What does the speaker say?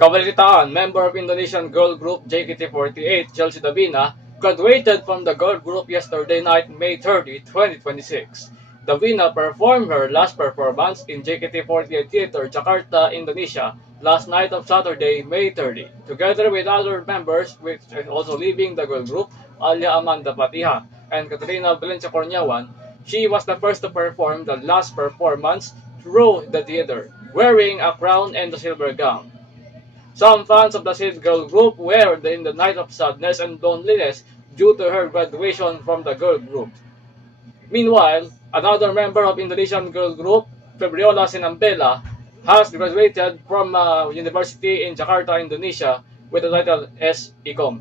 Kabalitaan, member of Indonesian girl group JKT48, Chelsea Davina, graduated from the girl group yesterday night, May 30, 2026. Davina performed her last performance in JKT48 Theater, Jakarta, Indonesia, last night of Saturday, May 30, together with other members, which is also leaving the girl group, Alia Amanda Patiha and Katrina Valencia Cornyawan. She was the first to perform the last performance through the theater, wearing a crown and a silver gown. Some fans of the said girl group were in the night of sadness and loneliness due to her graduation from the girl group. Meanwhile, another member of Indonesian girl group, Febriola Sinambela, has graduated from a university in Jakarta, Indonesia with the title S. Ikom.